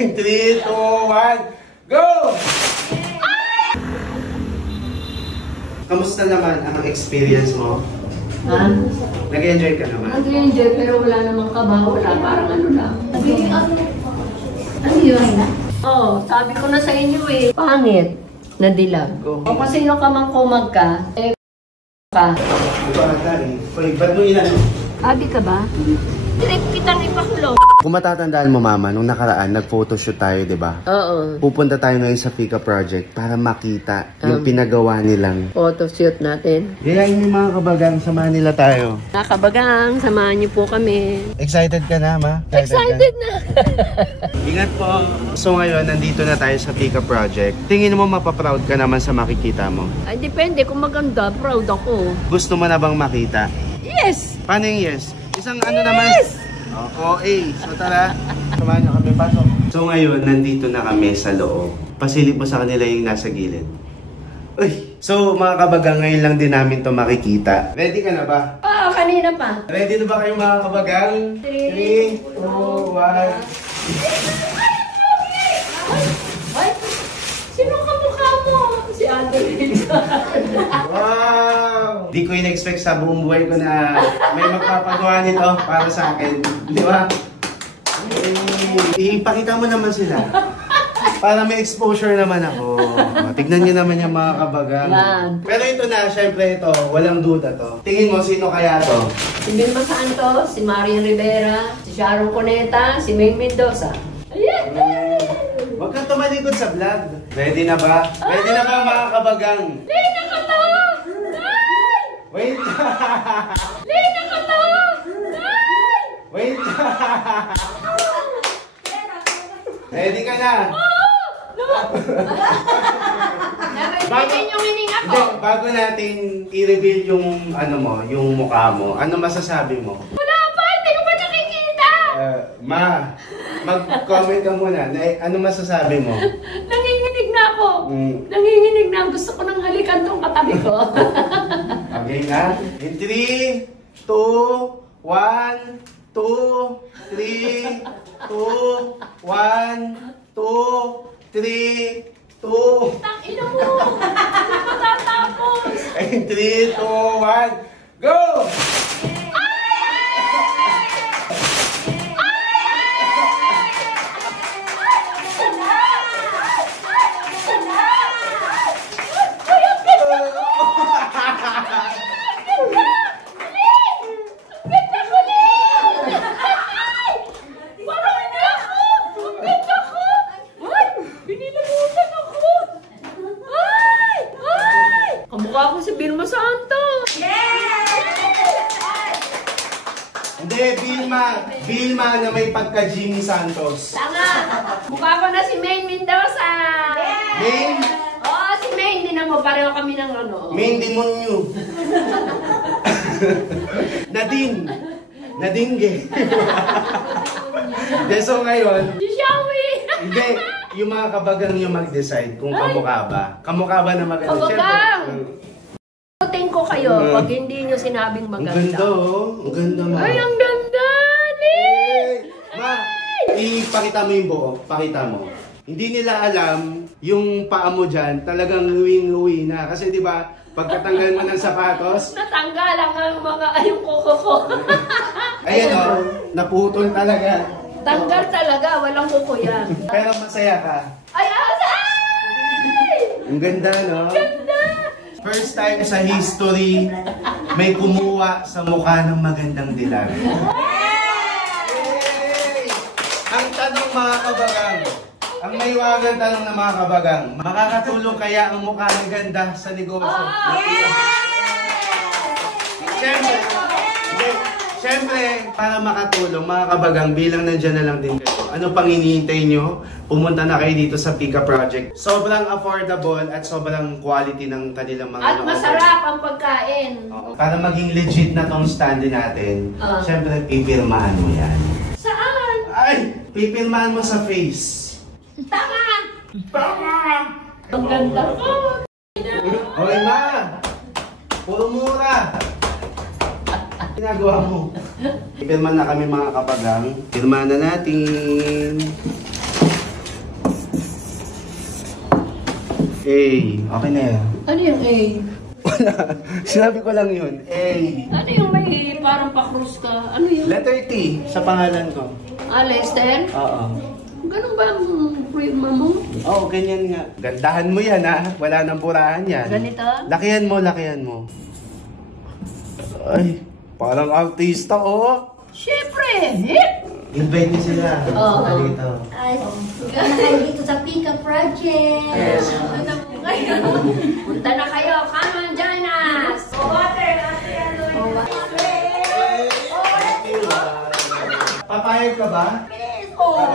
In 3, 2, 1, go! Kamusta naman ang experience mo? Ha? Nag-enjoy ka naman? Nag-enjoy pero wala namang kaba, wala. Parang ano lang. Ano yun? Oo, sabi ko na sa inyo eh. Pangit na dilag ko. Kung sino ka mang kumag ka, eh ka. Ito ata eh. Pag ba't mo ilan? Abi ka ba? Direct kitang ipakulong. Kung matatandaan mo mama, nung nakaraan, nag-photoshoot tayo, di ba? Oo. Pupunta tayo ngayon sa Fika Project para makita yung pinagawa nilang Photoshoot natin. Gayahin yung mga kabagang, samahan nila tayo. Nakabagang, samahan niyo po kami. Excited ka na, ma? Excited na! Ingat po! So ngayon, nandito na tayo sa Fika Project. Tingin mo mapaproud ka naman sa makikita mo? Ay, depende. Kung maganda, proud ako. Gusto mo na bang makita? Yes! Paano yung yes? Isang ano naman? OA. So tara, samahan niyo kami, pasok. So ngayon, nandito na kami sa loob. Pasilip mo sa kanila yung nasa gilid. Uy! So mga kabagang, ngayon lang din namin to makikita. Ready ka na ba? Oo, kanina pa. Ready na ba kayo mga kabagang? 3, 2, 1... Ay! Sino ka mukha mo? Si Adeline. Wow! Di ko in-expect sa buong buhay ko na may magpapagawa nito para sa akin. Di ba? Ipakita mo naman sila. Para may exposure naman ako. Tignan nyo naman yung mga kabagang. Pero ito na, syempre ito, walang duda to. Tingin mo, sino kaya to? Si Vilma Santos, si Marian Rivera, si Sharon Cuneta, si May Mendoza. Ayan! Huwag kang tumalikod sa vlog. Ready na ba? Ready na ba mga kabagang? Lina ka to! Wait! Lina ka to! Wait! Ready ka na? Nabitin yung hininga ko. Hindi, bago natin i-reveal yung ano mo, yung mukha mo, ano masasabi mo? Wala pa! Hindi ko pa nakikita! Ma, mag-comment ka muna. Ano masasabi mo? Nanginginig na ako. Nanginginig na. Gusto ko nang halikan tong katabi ko. Okay na? In 3, 2, 1, 2, 3, 2, 1, 2, 3, 2. Tangina mo! Hindi ko tatapos! In 3, 2, 1, go! Kamukha ko si Vilma Santos! Hindi, Vilma na may pagka-Jimmy Santos. Tama! Mukha ko na si May Mendoza! Main? Oo, si May. Hindi na mo. Pareho kami ng ano. Main demonyo. Nadingge. So ngayon, Si Shawi! hindi, yung mga kabagang yung mag-decide kung kamukha ba. Kamukha ba na maganda? Kabagang! Siyempre, Tuting ko kayo pag hindi nyo sinabing ang maganda. ganda oh. Ang ganda ma. Ay, ang ganda! Lee! Ma, ipakita mo yung buo. Pakita mo. Hindi nila alam yung paa mo dyan, talagang luwing-luwi na. Kasi di ba, pagkatanggal mo ng sapatos, Natanggal ang mga yung kuko ko. ayan o, naputol talaga. Tanggal talaga, walang kuko yan. Pero masaya ka. Ay, asay! Ang ganda, no? Ganda! First time sa history, may kumuha sa mukha ng magandang dilag. Ang tanong mga kabagang, ang maiwagang tanong ng mga kabagang, makakatulong kaya ang mukha ng ganda sa negosyo? Siyempre, para makatulong mga kabagang, bilang nandyan na lang din kayo. Ano pang hinihintay nyo? Pumunta na kayo dito sa Fika Project. Sobrang affordable at sobrang quality ng kanilang mga... At masarap ang pagkain. Para maging legit na tong stand natin, siyempre pipirmahan mo yan. Saan? Ay! Pipirmahan mo sa face. Tama! Ang ganda ko! Okay ma! Puro mura! Ginagawa mo. Pirma na kami mga kabagang. Pirma na natin. A. Okay na yan. Ano yung A? Wala. Sinabi ko lang yun. A. Ano yung may parang pa-cross ka? Ano yung... Letter T sa pangalan ko. Ah, Lester? Oo. Ganun ba ang firma mo? Oo, ganyan nga. Gandahan mo yan ha. Wala nang burahan yan. Ganito? Lakihan mo, lakihan mo. Ay, parang artista oh. Siyempre! Invite niyo sila. Oo. Dito. Ay, na dito sa Pika Project. Yes. Punta na kayo! Come on, join us! Water! Papayag ka ba? Oh!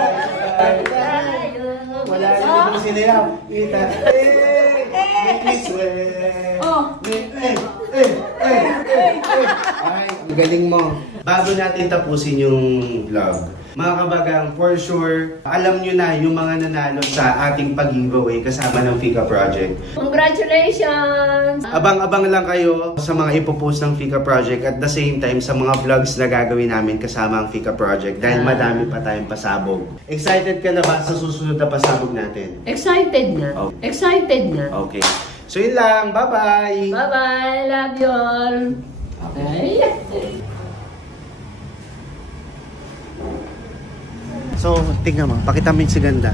Wala na sila yan. Kita. Please, Ay, ang galing mo. Bago natin tapusin yung vlog, mga kabagang, for sure, alam nyo na yung mga nanalo sa ating pag-giveaway kasama ng Fika Project. Congratulations! Abang-abang lang kayo sa mga ipopost ng Fika Project at the same time sa mga vlogs na gagawin namin kasama ang Fika Project dahil madami pa tayong pasabog. Excited ka na ba sa susunod na pasabog natin? Excited na. Okay. Excited na. Okay. So yun lang. Bye-bye! Bye-bye! Love you all! Okay? So, tingnan mo. Pakita mo yung si Ganda.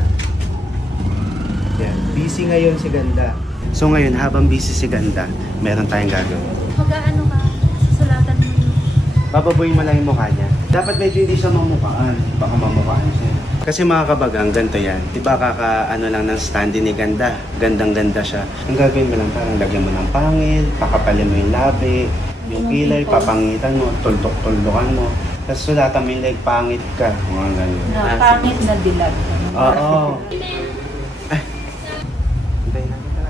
Yan. Busy ngayon si Ganda. So ngayon, habang busy si Ganda, meron tayong gagawin. Pag-ano ka, sulatan mo yun. Bababoyin mo lang yung mukha niya. Dapat medyo hindi siya mamukhaan. Baka mamukhaan siya. Kasi mga kabagang, ganito yan. Diba kaka-ano lang ng stand ni Ganda. Gandang-ganda siya. Ang gagawin mo lang, parang lagyan mo ng pangil, pakapalin mo yung labi, yung kilay, papangitan mo, tuldok-tuldokan mo. Tapos sulatan mo yung like, pangit ka. Mga ganyan. Na pangit na dilag. Oo. Hintay na kita.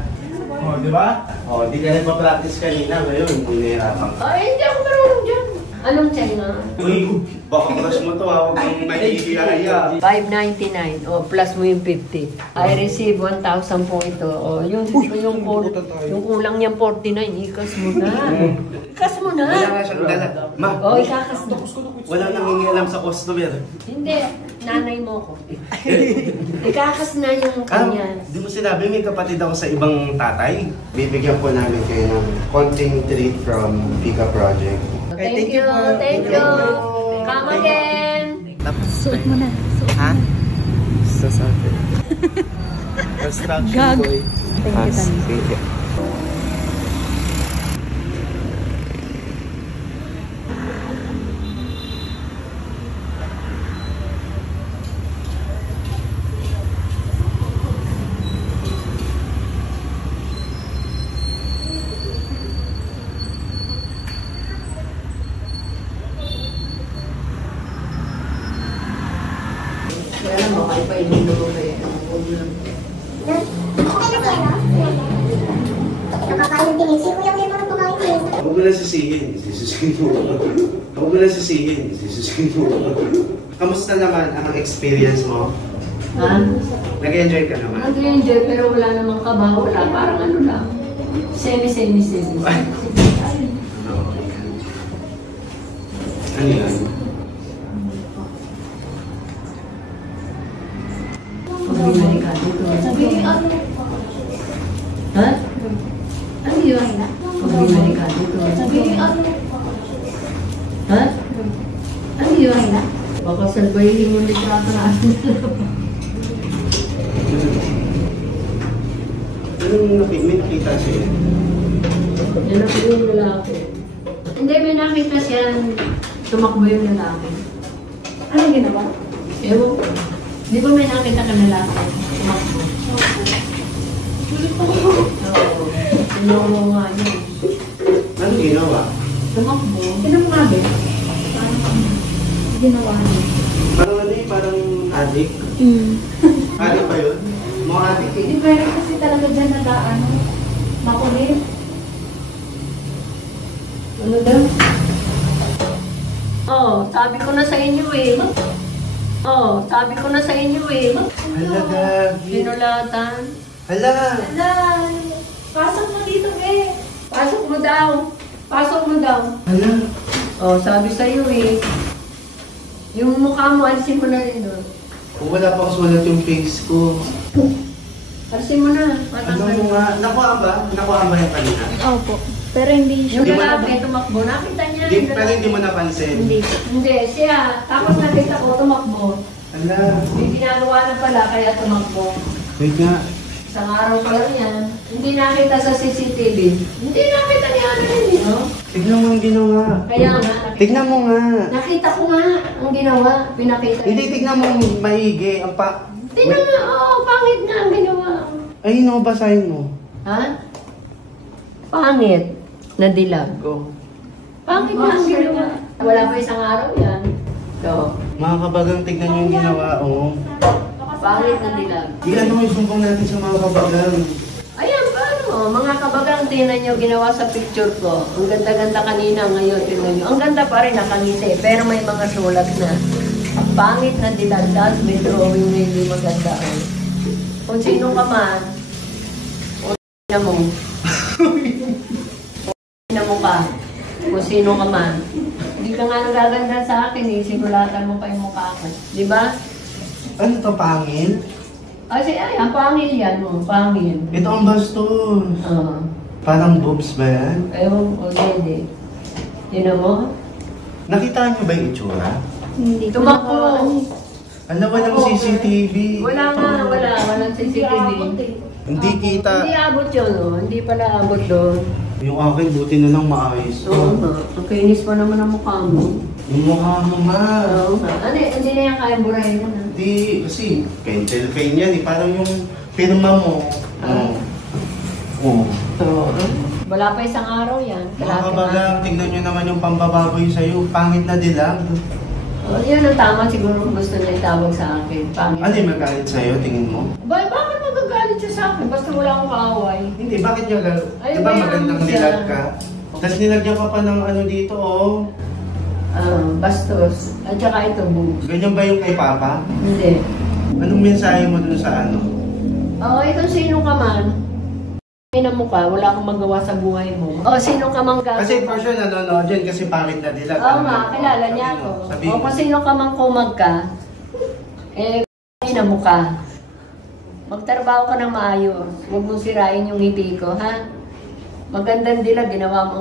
Oh, di ba? Oh, di ka nagpa-practice kanina. Ngayon, hinihirapan ka. Ay, hindi ako marunong dyan. Anong China? Uy, baka crush mo to ha. Huwag kang mahihiya. 599. O, plus mo yung 50. I receive 1,000 po ito. O, yung kulang niyang 49. Ikas mo na. Ikas mo na. Wala nga siyang dala. Ma, O, ikakas na. wala nangingialam sa customer. Hindi. Nanay mo ko. Ikakas na yung Ah, kanya. di mo sinabi may kapatid ako sa ibang tatay. Bibigyan po namin kayo ng konting treat from Pika Project. Thank you. Thank you. Come again. Suot mo na. Ha? Sasabi. Gag. Thank you, Tani. Kaya mo, kayo pa inulo mo kayo. Nakakain din eh. Si Kuya Kuya mo na kumain eh. Huwag mo na sisihin. Sisusin mo. Huwag mo na sisihin. Sisusin mo. Kamusta naman ang experience mo? Ha? Nag-enjoy ka naman? Nag-enjoy pero wala namang kaba. Wala. Parang ano lang. Semi. Ano yan? Pag-binali ka dito. Ha? Ano yun? Pag-binali ka dito. Ha? Ano yun? Baka salbayin yung litrato natin. May nakita siya. Yan ako yung lalaki. Hindi, may nakita siya. Tumakbo yung lalaki. Ano ginawa? Ewan ko. Di ba may nakita ka lalaki? Tumakbo. Oo. Tinungo nga niya. Ano ginawa? Tumakbo. Pinapagabi? Ginawa niya. Parang ano eh, parang addict. Addict ba yun? Mga addict eh. Di meron kasi talaga dyan nag-ano. Makulit. Ano daw? Oh, sabi ko na sa inyo eh. Oh, sabi ko na sa inyo eh. Hala, Gabi. Pinulatan. Hala. Ala, pasok mo dito eh. Pasok mo daw. Pasok mo daw. Hala. Oh, sabi sa'yo eh. Yung mukha mo, alisin mo na rin doon. Kung wala pa kasulat yung face ko. Alisin mo na. Ano mo nga? Nakuha ba? Nakuha ba yung kanina? Opo. Pero hindi Yung Hindi mo lalaki, tumakbo. Nakita niya. Di, yung pero lalaki. hindi mo napansin. Hindi, siya. Tapos nakita ko, tumakbo. Ala, May ginagawa na pala, kaya tumakbo. wait nga. Isang araw pa lang yan. Hindi nakita sa CCTV. Hindi nakita ni Ana yun, no? Tignan mo ang ginawa. Kaya nga, nakita. Tignan mo nga. Nakita ko nga ang ginawa. Pinakita. Hindi, tignan mo maigi. Ang Tingnan nga, pangit nga ang ginawa. Ay, no, basahin mo. Ha? Pangit na dilago. Pangit na ang ginawa. Wala pa isang araw yan. So, Mga kabagang, tignan nyo yung ginawa, oh. pangit na dilago. Ilan mo yung sumbong natin sa mga kabagang? Ayan, paano? Mga kabagang, tingnan nyo, ginawa sa picture ko. Ang ganda-ganda kanina, ngayon, tingnan nyo. Ang ganda pa rin, nakangiti, pero may mga sulat na. Ang pangit na dilagas, may drawing na hindi maganda. Kung sino ka man, o na mo. O na mo ka. Kung sino ka man. Hindi ka nga nagaganda sa akin eh, sinulatan mo pa yung mukha ko. Di ba? Ano to, pangil? Kasi ay, ang pangil yan mo, pangil. Ito ang bastos. Oo. Parang boobs ba yan? Ewan ko, hindi. Yun mo? Nakita nyo ba yung itsura? Hindi ko Tumakbo. Ano ba ng Oo, CCTV? Wala nga, walang CCTV. Hindi kita. Hindi abot yun, oh. Hindi pala abot doon. Yung akin, buti na lang maayos to. Oo nga. Ang kainis pa naman ang mukha mo. Yung mukha mo nga. Oo nga. Ano, hindi na yan kaya burahin mo na. Hindi, kasi pentel pen yan eh. Parang yung pirma mo. Ah. Oo. Oo. Wala pa isang araw yan. Mga kabagang, tignan nyo naman yung pambababoy sa'yo. Pangit na dilag. Yun ang tama siguro kung gusto niya itawag sa akin. Pangit. Ano yung magalit sa'yo, tingin mo? Bakit magagalit siya sa akin? Basta wala akong kaaway. Hindi, bakit niya Ay, Di ba bayaan magandang mo siya. nilag ka? Tapos nilagyan ka pa ng ano dito, oh. Bastos. At saka ito, boobs. Ganyan ba yung kay Papa? Hindi. Anong mensahe mo dun sa ano? Oo, ito sino ka man. Ina mo ka, wala akong magawa sa buhay mo. O, sino ka man gagawa. Kasi for sure nanonood yan kasi pangit na dilag. Oo nga, kilala niya ako. Sabihin O, mo. kung sino ka man kumag ka, ina mo ka. Magtrabaho ka ng maayos. Huwag mong sirain yung ngiti ko, ha? Magandang dilag, ginawa mo.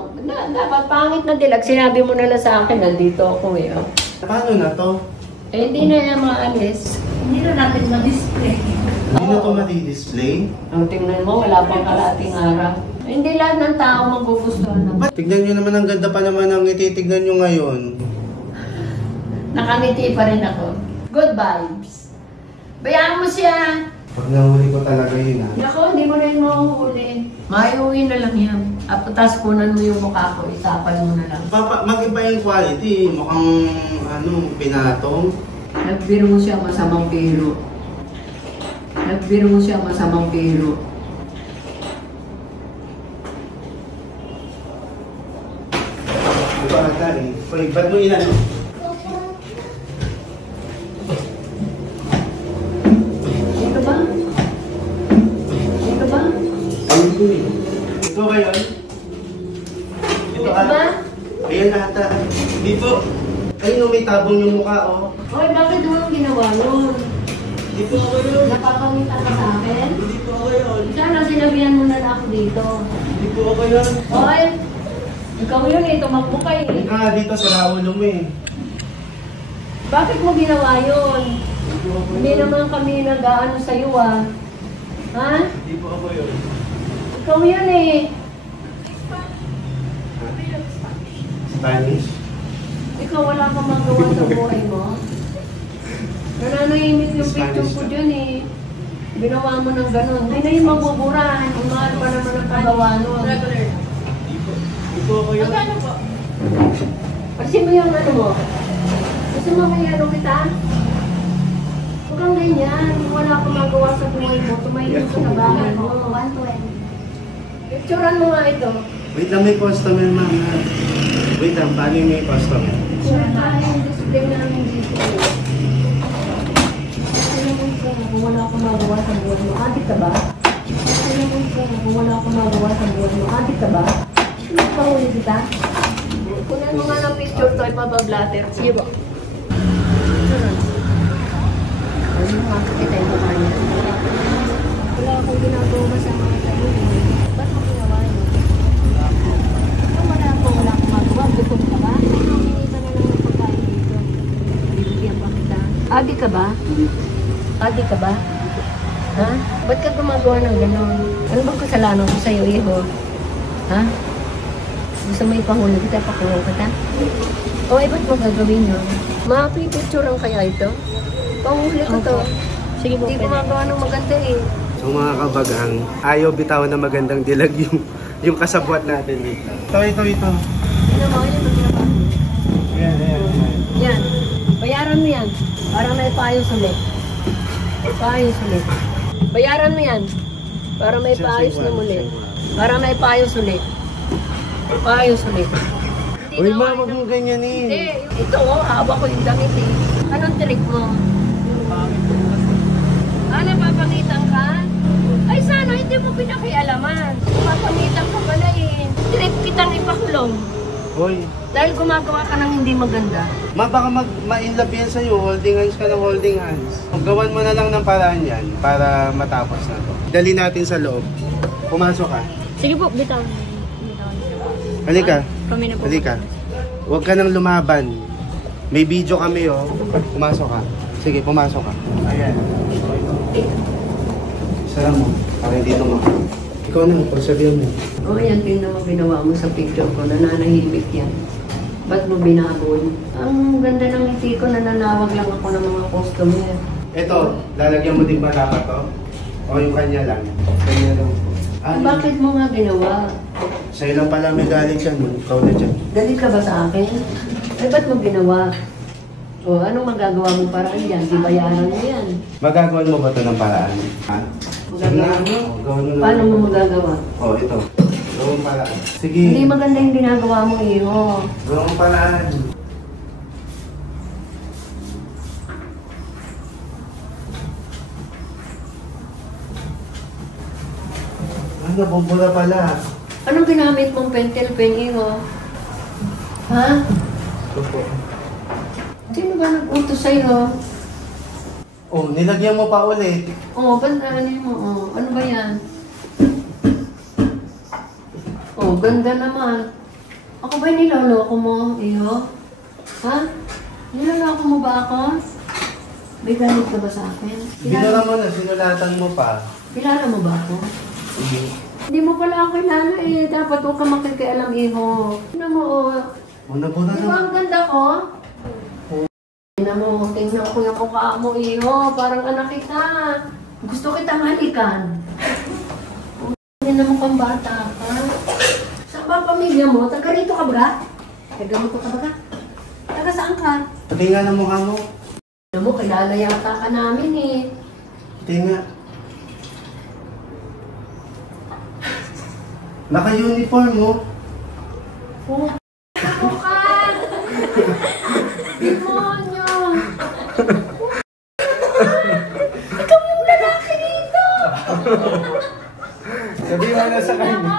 Dapat pangit na dilag. Sinabi mo na lang sa akin, nandito ako eh. Oh. Paano na to? Hindi na yan maalis. Hindi na natin ma-display. Hindi na to madi-display? Ang tingnan mo, wala pang kalating araw. Hindi lahat ng tao magugustuhan na. Tignan nyo naman, ang ganda pa naman ang ititignan nyo ngayon. Nakangiti pa rin ako. Good vibes. Bayaan mo siya. Pag nahuli ko talaga yun ha. Nako, hindi mo na yun mahuhuli. Maiuwi na lang yan. At tapos kunan mo yung mukha ko, isapal mo na lang. Mag-iba yung quality. Mukhang pinatong. Nagbiro siya, masamang biro. Nagbiro siya, masamang biro. Diba ata eh? Uy, ba't mo inano? Dito ba? Dito ba? Ayun ko eh. Ito ba yun? Ito Dito ba? Ayan ata. Hindi po. Ayun, may tabong yung mukha oh. Hoy, bakit mo ang ginawa yun? Hindi po ako yun. Napapangita ka sa akin? Hindi po ako yun. Sana sinabihan mo na ako dito. Hindi po ako yun. Hoy, ikaw yun eh, tumakbo ka eh. Hindi ka nga dito sa raulo mo eh. Bakit mo ginawa yun? Hindi naman kami nag-aano sa'yo ah. Ha? Hindi po ako yun. Ikaw yun eh. Spanish? Ikaw wala kang magawa sa buhay mo. Nananahimik yung picture ko dyan eh. Ginawa mo ng ganun. Hindi na yung magbubura. Ang mahal pa naman ang pagawa nun. Hindi po ako yun. Kasi mo yung ano mo. Gusto mo may ano kita? Huwag kang ganyan. Wala kang magawa sa buhay mo. Tumahimik ka sa bahay mo. 120. Picturean mo nga ito. Wait lang, may customer ma'am. Wait lang, paano yung may customer? Yung display namin dito. Ano mo ito? Kung wala kang magawa sa buhay mo. Adik ka ba? Ano mo ito? Kung wala kang magawa sa buhay mo. Adik ka ba? Pahuli kita? Kunan mo nga ng picture to, ipabablatter. Sige ba? Ano makikita yung mukha niya? Wala akong ka ba? Adi ka ba? Ha? Ba't ka gumagawa ng gano'n? Ano bang kasalanan ko sa'yo, iho? Ha? Gusto mo ipahuli kita, pakulong kita? O, ba't mo gagawin yun? Mapipicturean kaya ito? Panghuli ko to. Sige po, Hindi gumagawa ng maganda eh. So mga kabagang, ayaw bitaw na magandang dilag yung kasabwat natin dito. Ito. Ano mo, yun ang trabaho. Yan. Yan. Bayaran mo yan. Para may paayos ulit. Paayos ulit. Bayaran mo yan. Para may paayos na ulit. Para may paayos ulit. Paayos ulit. Uy, ma, wag mo ganyan eh. Hindi. Ito, hawak ko yung damit eh. Anong trick mo? Napapangitan ka? Ay, sana hindi mo pinakialaman. Papangitan ka pala eh. Trick kitang ipakulong. Hoy, Dahil gumagawa ka ng hindi maganda. ma, baka ma-inlove yan sa'yo. Holding hands ka ng holding hands. Gawan mo na lang ng paraan yan para matapos na to. Dali natin sa loob. Pumasok ka. Sige po, bitaw. Halika. Kami na po. Halika. Huwag ka nang lumaban. May video kami oh. Pumasok ka. Sige, pumasok ka. Ayan. Salam mo. Para dito mo. Ikaw na, pagsabihan mo. O yan, tingnan mo ginawa mo sa picture ko. Nananahimik yan. Ba't mo binabon? Ang ganda ng ngiti ko, nananawag lang ako ng mga customer. Ito, lalagyan mo din ba dapat to? O yung kanya lang? Kanya lang. Bakit mo nga ginawa? Sa'yo lang pala may galit yan. Ikaw na dyan. Galit ka ba sa akin? Eh, ba't mo ginawa? O, anong magagawa mo paraan yan? Di bayaran mo yan. Magagawan mo ba ito ng paraan? Ha? Magagawa mo? Gawin mo lang. Paano mo magagawa? O, ito. Gawin paraan. Sige. Hindi maganda yung ginagawa mo, iho. Gawin paraan. Ano, bubula pala. Anong ginamit mong pentel pen, iho? Ha? Ito po. Sino ba nag-utos sa'yo? Oh, nilagyan mo pa ulit. Oo, ba't ano mo? Oh, ano ba yan? Oh, ganda naman. Ako ba niloloko mo, iho? Ha? Niloloko mo ba ako? May galit ka ba sa akin? Binura mo na, sinulatan mo pa. Kilala mo ba ako? Hindi mo pala ako kilala eh. Dapat huwag ka makikialam, iho. Tingnan mo, oh. Nabuna Di ba na. ang ganda ko? Tingnan mo, tingnan ko yung mukha mo, iho. Parang anak kita. Gusto kitang halikan. Hindi na mukhang bata ka. Saan ba ang pamilya mo? Taga rito ka ba? Taga rito ka ba? Taga saan ka? Pati nga ng mukha mo. Alam mo, kilala yata ka namin eh. Pati nga. Naka-uniform mo. Oh, ako ka! Demonyo! Ikaw yung lalaki dito! Sabi mo na sa kanya.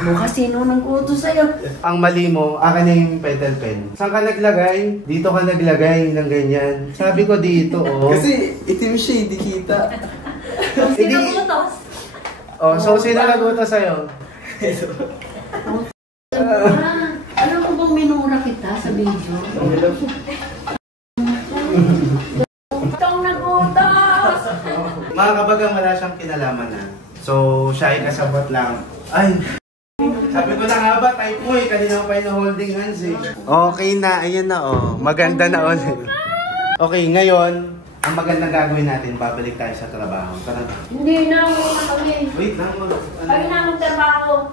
Mo kasi nung nag-utos sa'yo. Ang mali mo, akin na yung pedal pen. Saan ka naglagay? Dito ka naglagay ng ganyan. Sabi ko dito, oh. Kasi itim siya, hindi kita. Hindi. Oh, so sino nagutos sa'yo? Ano ko bang minura kita sa video? Itong nag-utos! Mga kabagang wala siyang kinalaman na. So, siya ay kasabot lang. Ay! Sabi ko na nga ba, type mo eh. Kanina pa yung holding hands eh. Okay na, ayan na oh. Maganda na ulit. Okay, ngayon, ang magandang gagawin natin, babalik tayo sa trabaho. Tara. Hindi na, muna kami. Wait lang. Kami na magtrabaho.